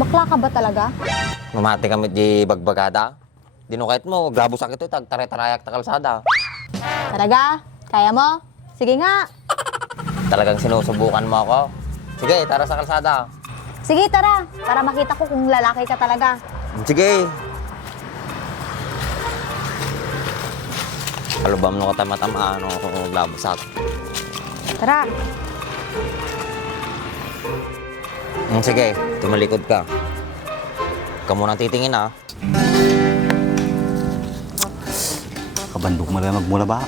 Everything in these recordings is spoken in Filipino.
Bakla ka ba talaga? Mamati kami di bagbagada. Dinukait mo, grabo sakit ito, tare-tarayak ta kalsada. Talaga? Kaya mo? Sige nga. Talagang sinusubukan mo ako. Sige, tara sa kalsada. Sige, tara. Para makita ko kung lalaki ka talaga. Sige. Kalubam no ko tama-tama, ano ko glabasak. Tara. Sige, tumalikod ka. Huwag ka munang titingin ha. Kabandog mo lang magmula ba?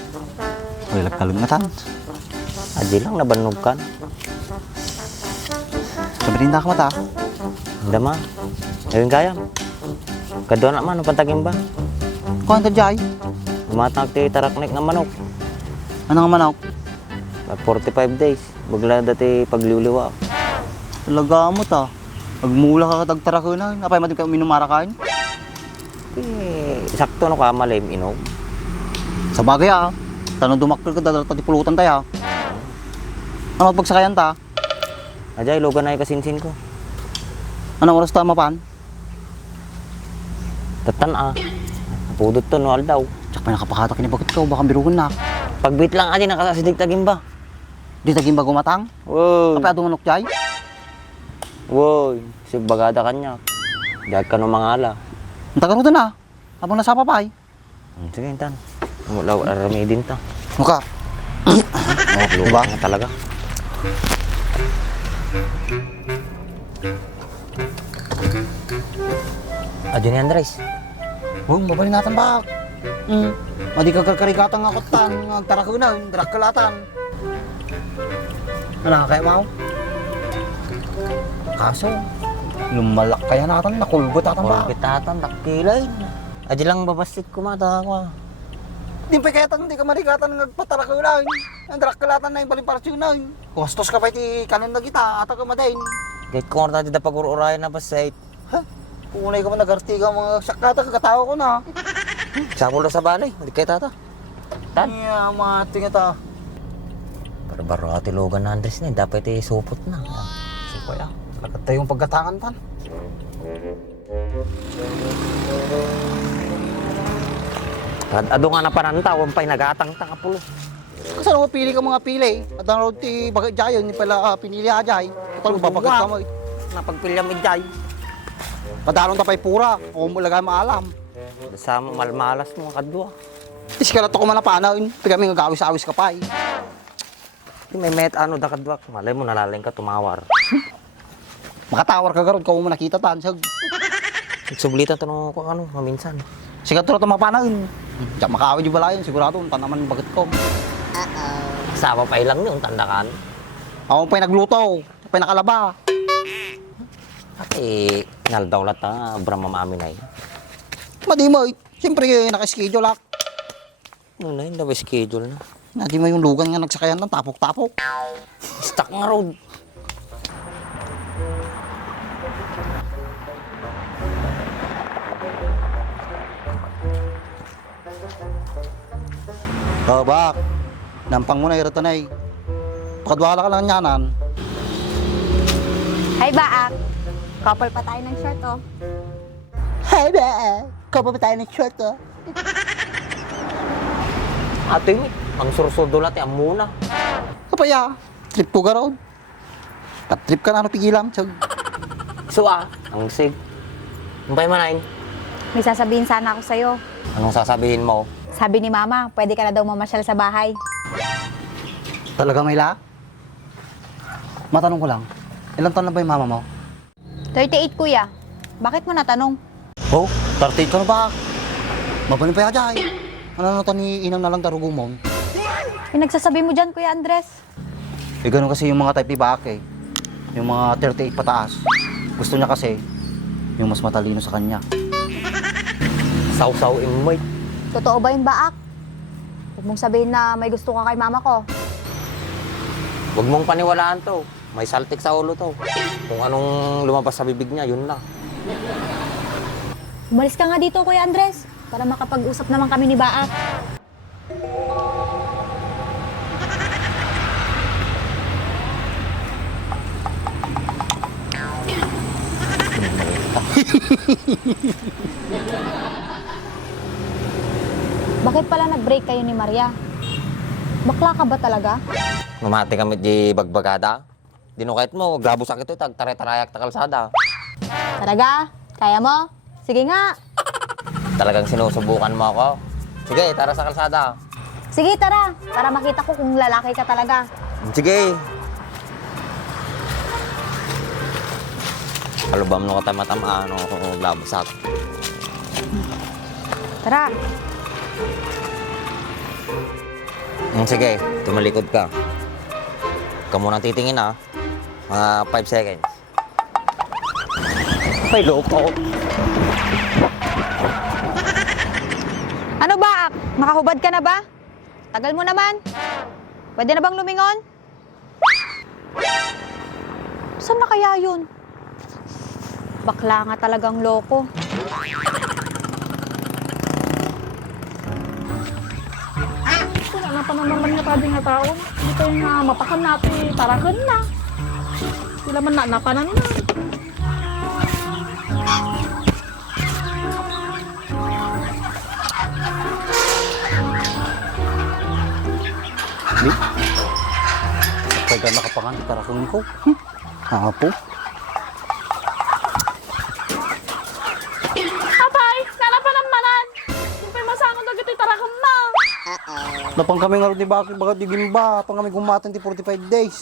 Wala kalungatan. Adi lang nabanog ka. Sabi rin na ka mata. Hindi ma. Ayun kaya. Kadwa naman, pantagin ba? Kuhan ka dyan. Umatang ti taraknik ng manok. Ano nga manok? 45 days. Bagla dati pagliwliwa. Talaga mo ta. Magmula ka katagtara ko na. Napay matin ka minumara kain. Sakto no ka malim inog. Sa bagay ah. Tanong dumakil ka dati pulutan tayo. Ano magsakayan ta? Ajay, logan na yung kasinsin ko. Anong oras ta mapan? Tatan Napudot to, no daw. Tsak pa nakapahatak ni bakit ka. Baka birugan na. Pagbit lang adi nakasidig tagin ba? Di taging bago matang. Wow. Kapay atong manok jay. Wow. Si bagada kanya. Dahil ka no mangala. Ang taga rin na. Habang nasa papay. Sige, intan. Mula arami din ta. Muka. Diba? Na talaga. Adi ni Andres. Mabali natin ba? Madi ka karikatang akotan. Nagtara ko na. Drakkalatan. Ano kaya mau? Kaso, lumalak kaya natin. Nakulgot natin ba? Pitatan, takilay. Adi lang babasit ko mata ako. Di pa kaya di ka marikatan nagpatara ko na. Ang drakkalatan na yung balimparasyon na. Kustos ka pa iti kanon na kita. Ata ka madain. Kahit kung orta dito pag-urayan na ba sa Unay ka man nagartiga mga saklata. Kakatawa ko na. Samulo sa balay, hindi kay tata. Tan? Iya, mati nga ta. Barbaro ati logan na Andres na, dapat supot na. Supa ya. Lagat tayong pagkatangan tan. Ado nga na pananta, wampay nagatang-tang apulo. Kasi mo pili ka mga pili. At ang road ti bagay jayon, ni pala pinili ajay. Kapag babagat ka mo. Napagpilyam idjay. Padalong tapay pura. O mulagay maalam. Sa malmalas mo kadwa. Tis ka na to kumanapanaw. Pagka may nagawis-awis ka pa eh. May met ano da kadwa, malay mo nalaling ka tumawar. Makatawar ka garod, kung mo nakita tan. Nagsublitan to no ko ano, maminsan. Sigat to na mapanaw. Diyak makawin yung balayan, sigurado. Tanaman bagat ko. Kasama pa ilang yung tandakan. Ako pa'y nagluto. Pa'y nakalaba. Naldaw lahat na Brahma mami na yun. Madi mo, siyempre nakaschedule ak. Ano na yun, daw schedule na. Nadi mo yung lugan nga nagsakayan ng tapok-tapok. Stuck nga road. Oh, bak. Nampang mo na irito na eh. Pakadwala ka lang nyanan. Hi, Baak. Couple pa tayo ng short, oh. Hey, be. Kau pa tayo ng short, oh. Ate, ang sursudo natin, ang muna. Kapaya, trip ko ka raw. Trip ka na, ano pigilam. So ang sig. Umpay manayin. May sasabihin sana ako sa'yo. Anong sasabihin mo? Sabi ni Mama, pwede ka na daw mamasyal sa bahay. Talaga may la? Matanong ko lang, ilang taon na ba yung mama mo? 38, kuya. Bakit mo natanong? Oh, 38 ka na ba? Mabaling pa yajay. Ano na to ni inang nalang darugumon? Pinagsasabi mo dyan, Kuya Andres. Eh, ganun kasi yung mga type ni Baak eh. Yung mga 38 pataas. Gusto niya kasi yung mas matalino sa kanya. Saw-saw imoy. Totoo ba yun, Baak? Huwag mong sabihin na may gusto ka kay mama ko. Huwag mong paniwalaan to. May saltik sa ulo to. Kung anong lumabas sa bibig niya, yun lang. Umalis ka nga dito, Kuya Andres, para makapag-usap naman kami ni Baak. Bakit pala nag-break kayo ni Maria? Bakla ka ba talaga? Mamati kami di bagbagada. Dinukait mo, grabo sakit ito, tare-tarayak ta kalsada. Talaga? Kaya mo? Sige nga. Talagang sinusubukan mo ako. Sige, tara sa kalsada. Sige, tara. Para makita ko kung lalaki ka talaga. Sige. Alubam no ka tama-tama, ano, glabusak. Tara. Sige, tumalikod ka. Huwag ka munang titingin ha. Mga 5 seconds. Ay, loko. Ano ba, Ak? Makahubad ka na ba? Tagal mo naman. Pwede na bang lumingon? Saan na kaya yun? Bakla nga talagang loko. Wala na pa naman nga tabi nga taon. Hindi kayo nga mapakan natin, tarakan na. Sila man na napanan na. Di? Pagka nakapangan, tarakong ko. Hapo. Apay, sana pa namanan. Kung pa'y masangon na gito'y tarakan na. Napang kami nga rin ni Bakit, bakit di gimba, pang kami gumatan di 45 days.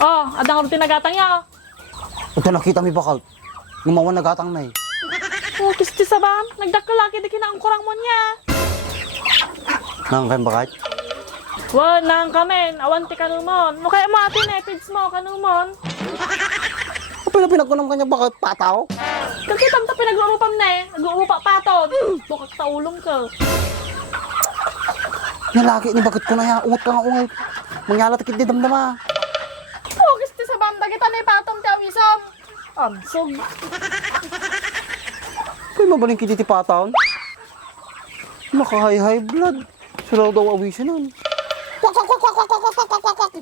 Oh, adang rutin nagatang ya. Ito nakita mi Bakal, gumawa nagatang na eh. Oh, kisti sa bam. Nagdakalaki di kinaangkurang mo niya. Nang kayo Bakal? Wow, nang kamen. Awanti kanumon. No kaya matin eh, pids mo kanumon. Pinapinag ko naman kanya Bakal, pataw. Kagitan ta pinag-uupam na eh. Nag-uupa paton. Bukak sa ulong ka. Nalaki ni bakit ko na yan, ungot ka nga ungot. Mangyala takit di damdama. Oh, kisti sa bam. Dagitan na ipatom ti awisam. Amsog. Kaya mabaling kiti ti pataw. Naka-high blood. Sila daw awisin nun. Kwak, kwak, kwak, kwak, kwak, kwak, kwak, kwak, kwak.